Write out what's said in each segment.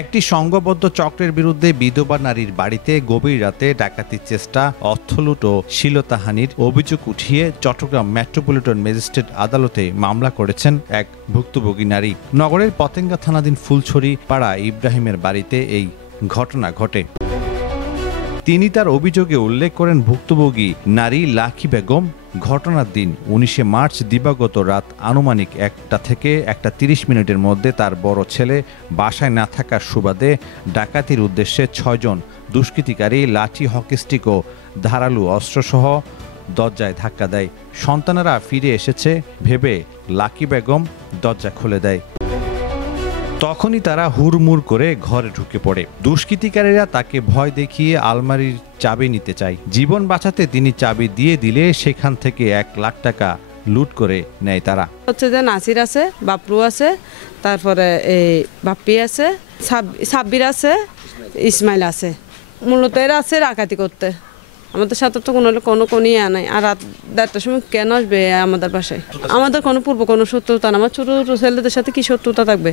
একটি সংঘবদ্ধ চক্রের বিরুদ্ধে বিধবা নারীর বাড়িতে গভীর রাতে ডাকাতির চেষ্টা, অর্থলুট ও শ্লীলতাহানির অভিযোগ উঠিয়ে চট্টগ্রাম মেট্রোপলিটন ম্যাজিস্ট্রেট আদালতে মামলা করেছেন এক ভুক্তভোগী নারী। নগরের পতেঙ্গা থানাধীন ফুলছড়ি পাড়া ইব্রাহিমের বাড়িতে এই ঘটনা ঘটে। তিনি তার অভিযোগে উল্লেখ করেন, ভুক্তভোগী নারী লাকি বেগম ঘটনার দিন 19 মার্চ দিবাগত রাত আনুমানিক 1টা থেকে 1:30 মিনিটের মধ্যে তার বড় ছেলে বাসায় না থাকার সুবাদে ডাকাতির উদ্দেশ্যে 6 জন দুষ্কৃতিকারী লাঠি, হকিস্টিক ও ধারালো অস্ত্রসহ দরজায় ধাক্কা দেয়। সন্তানেরা ফিরে এসেছে ভেবে লাকি বেগম দরজা খুলে দেয়। তখনই তারা হুড়মুড় করে ঘরে ঢুকে পড়ে। দুষ্কৃতিকারীরা তাকে ভয় দেখিয়ে আলমারির চাবি নিতে চায়। জীবন বাঁচাতে তিনি চাবি দিয়ে দিলে সেখান থেকে 1 লাখ টাকা লুট করে নেয় তারা। হচ্ছে যে নাসির আছে, বাপরু আছে, তারপরে এই বাপ্পি আছে, সাব্বির আছে, ইসমাইল আছে। মূলত এরা আছে ডাকাতি করতে। আমাদের সাথে তো কোনো ইয়া নাই। আর রাত 1টার সময় কেন আসবে আমাদের বাসায়? আমাদের কোনো শত্রুতা না। আমার ছোট ছোট ছেলেদের সাথে কি শত্রুতা থাকবে?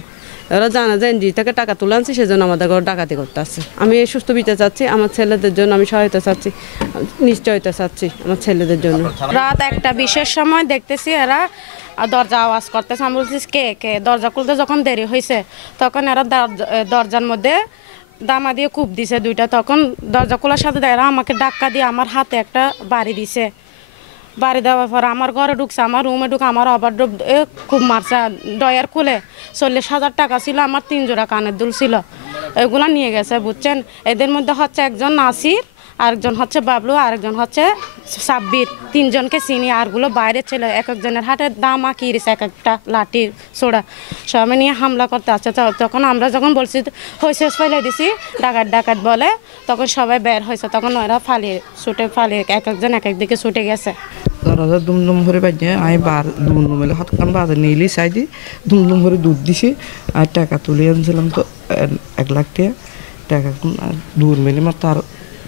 এরা জানা যায় এনজি থেকে টাকা তুলে আনছি, সেজন্য আমাদের ঘর ডাকাতি করতে আসছে। আমি সুস্থ বিচার চাচ্ছি, আমার ছেলেদের জন্য আমি সহায়তা চাচ্ছি, নিশ্চয়তা চাচ্ছি আমার ছেলেদের জন্য। রাত 1টা 20-এর সময় দেখতেছি এরা দরজা আওয়াজ করতেছে। আমি বলছি কে? দরজা খুলতে যখন দেরি হয়েছে তখন এরা দরজার মধ্যে দামা দিয়ে কূপ দিছে 2টা। তখন দরজা খোলার সাথে এরা আমাকে ধাক্কা দিয়ে আমার হাতে একটা বাড়ি দিছে। বাড়ি দেওয়ার পর আমার ঘরে ঢুকছে, আমার রুমে ঢুকে আমার ওভারড্রপ খুব মারছে। ডয়ার খুলে 40,000 টাকা ছিল, আমার 3 জোড়া কানের দুল ছিল, এগুলো নিয়ে গেছে, বুঝছেন। এদের মধ্যে হচ্ছে একজন নাসির, আরেকজন হচ্ছে বাবলু, আরেকজন হচ্ছে সাব্বির। 3 জনকে চিনি, আরগুলো বাইরে ছিল। এক একজনের হাতে দামা কিরেছে, এক একটা লাঠি ছোড়া সবাই নিয়ে হামলা করতে আসছে। তখন আমরা যখন বলছি হয়েছে ফেলে দিছি, ডাকাত বলে, তখন সবাই বের হয়েছে। তখন ওরা ফালিয়ে এক একজন এক একদিকে ছুটে গেছে। দরজা দুমদুম করে বাজে, আমি দুমদুম মেলে হাত কান বাজার নিলি সাইডে দুমদুম করে দুধ দিছি আর টাকা তুলে আনছিলাম। তো 1 লাখ টাকা দূর মেলে মার তার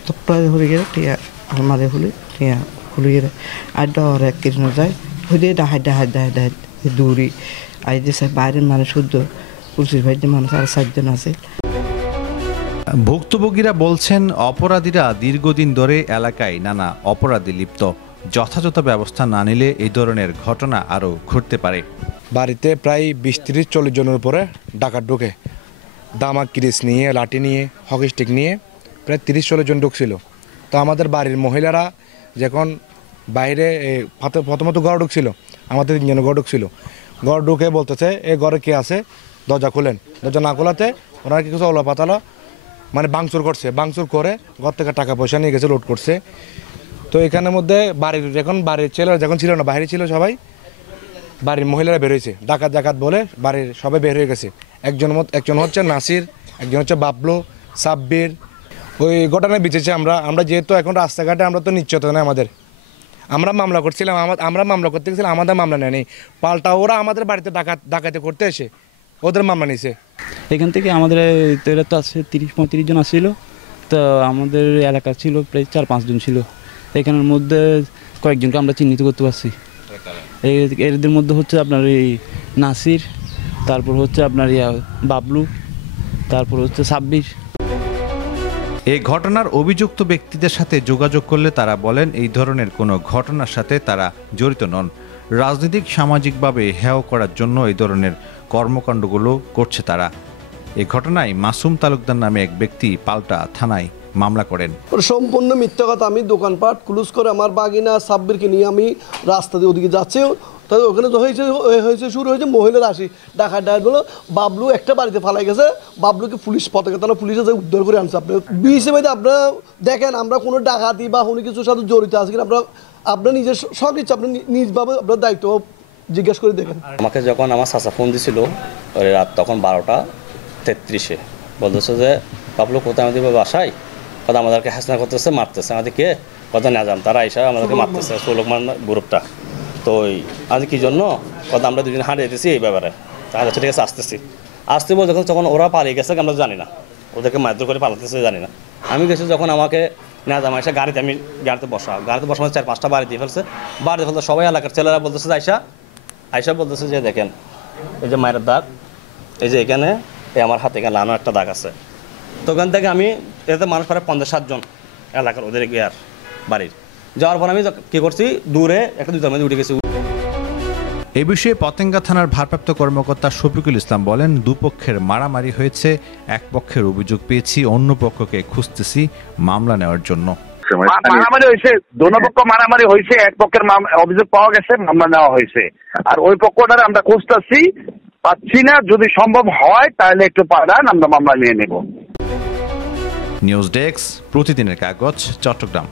তপ্পায় হয়ে গেলে টিয়া আলমারি খুলে গেলে আর ডর 1 কেজি না যায় হয়ে ডাহাই দূরি আর যে বাইরের মানুষ শুদ্ধ পুলিশের ভাই যে মানুষ আর 7 জন আছে। ভুক্তভোগীরা বলছেন, অপরাধীরা দীর্ঘদিন ধরে এলাকায় নানা অপরাধে লিপ্ত। যথাযথ ব্যবস্থা না নিলে এই ধরনের ঘটনা আরও ঘটতে পারে। বাড়িতে প্রায় 20-30-40 জনের উপরে ডাকাত ঢুকে, দামা কিরিস নিয়ে, লাঠি নিয়ে, হকি স্টিক নিয়ে প্রায় 30-40 জন ঢুকছিল। তো আমাদের বাড়ির মহিলারা যখন বাইরে প্রথমত ঘর ঢুকছিল, আমাদের 3 জন ঘর ঢুকছিল। ঘর ঢুকে বলতেছে এ ঘরে কে আছে, দরজা খুলেন। দরজা না খোলাতে ওনারা কিছু পাতালা মানে ভাঙচুর করছে। ভাঙচুর করে ঘর থেকে টাকা পয়সা নিয়ে গেছে, লুট করছে। তো এখানের মধ্যে বাড়ির ছেলেরা যখন ছিল না, বাইরে ছিল সবাই, বাড়ির মহিলারা বেরোয়েছে। ডাকাত বলে বাড়ির সবাই বের হয়ে গেছে। একজন হচ্ছে নাসির, একজন হচ্ছে বাবলু, সাব্বির। ওই ঘটনায় বেঁচেছে। আমরা যেহেতু এখন রাস্তাঘাটে আমরা তো নিশ্চিত না, আমরা মামলা করছিলাম, আমরা মামলা করতে গেছিলাম, আমাদের মামলা নেয়নি। পাল্টা ওরা আমাদের বাড়িতে ডাকাতি করতে এসে ওদের মামলা নিছে। এখান থেকে আমাদের তৈরি তো আছে 30-35 জন আসছিল। তো আমাদের এলাকা ছিল প্রায় 4-5 জন ছিল। এখানের মধ্যে কয়েকজনকে আমরা চিহ্নিত করতে পারছি। এদের মধ্যে হচ্ছে আপনার এই নাসির, তারপর হচ্ছে আপনার বাবলু, তারপর হচ্ছে সাব্বির। এই ঘটনার অভিযুক্ত ব্যক্তিদের সাথে যোগাযোগ করলে তারা বলেন, এই ধরনের কোনো ঘটনার সাথে তারা জড়িত নন। রাজনৈতিক সামাজিকভাবে হেয় করার জন্য এই ধরনের কর্মকাণ্ডগুলো করছে তারা। এই ঘটনায় মাসুম তালুকদার নামে এক ব্যক্তি পাল্টা থানায় মামলা করেন। সম্পূর্ণ মিথ্যা কথা। আমি দোকানপাট ক্লোজ করে আমার বাগিনা সাব্বিরকে নিয়ে আমি রাস্তা দিয়ে ওদিকে যাচ্ছি। তাহলে ওখানে শুরু হয়েছে মহিলারা আসি ডাকাতগুলো। বাবলু একটা বাড়িতে ফালাই গেছে, বাবলুকে পুলিশ পতাকা তারা পুলিশে উদ্ধার করে আনছে। আপনার বিএসএফ আপনারা দেখেন, আমরা কোনো ডাকাতি বা কোনো কিছুর সাথে জড়িত আছি কিনা আপনার নিজের সকিচ্ছা আপনি নিজভাবে আপনার দায়িত্ব জিজ্ঞেস করে দেখেন। আমাকে যখন আমার চাচা ফোন দিছিল রাত তখন 12:33 বলতেছে যে বাবলু কোথায় আমাদের বাসায়, কথা আমাদেরকে হাসনা করতেছে, মারতেছে। আমাদের কে কথা না জান, তারা এসে আমাদেরকে মারতেছে, সোলকমান গ্রুপটা। তো আজ কি জন্য কথা আমরা 2 দিন হারিয়ে দিতেছি এই ব্যাপারে। তাহলে ঠিক আছে আসতে বল যখন ওরা পালিয়ে গেছে আমরা জানি না, ওদেরকে মারধর করে পালাতেছে জানি না। আমি গেছি যখন আমাকে না জামা এসে গাড়িতে বসা 4-5টা বাড়ি দিয়ে ফেলছে। সবাই এলাকার ছেলেরা বলতেছে আয়সা বলতেছে যে দেখেন এই যে মায়ের দাগ, এই যে এখানে এই আমার হাতে এখানে লানো একটা দাগ আছে। তো ওখান থেকে আমি এতে মানুষ প্রায় 50-60 জন এলাকার ওদের গিয়ার বাড়ির যাওয়ার পর আমি কী করছি, দূরে একটা দুইটার মধ্যে উঠে গেছি। এ বিষয়ে পতেঙ্গা থানার ভারপ্রাপ্ত কর্মকর্তা শফিকুল ইসলাম বলেন, দুপক্ষের মারামারি হয়েছে, এক পক্ষের অভিযোগ পেয়েছি, অন্য পক্ষকে খুঁজতেছি মামলা নেওয়ার জন্য। মারামারি হয়েছে, দোনো পক্ষ মারামারি হয়েছে, এক পক্ষের অভিযোগ পাওয়া গেছে, মামলা নেওয়া হয়েছে, আর ওই পক্ষটারে আমরা খুঁজতেছি, পাচ্ছি না। যদি সম্ভব হয় তাহলে একটু পাঠান, আমরা মামলা নিয়ে নেব। নিউজ ডেস্ক, প্রতিদিনের কাগজ, চট্টগ্রাম।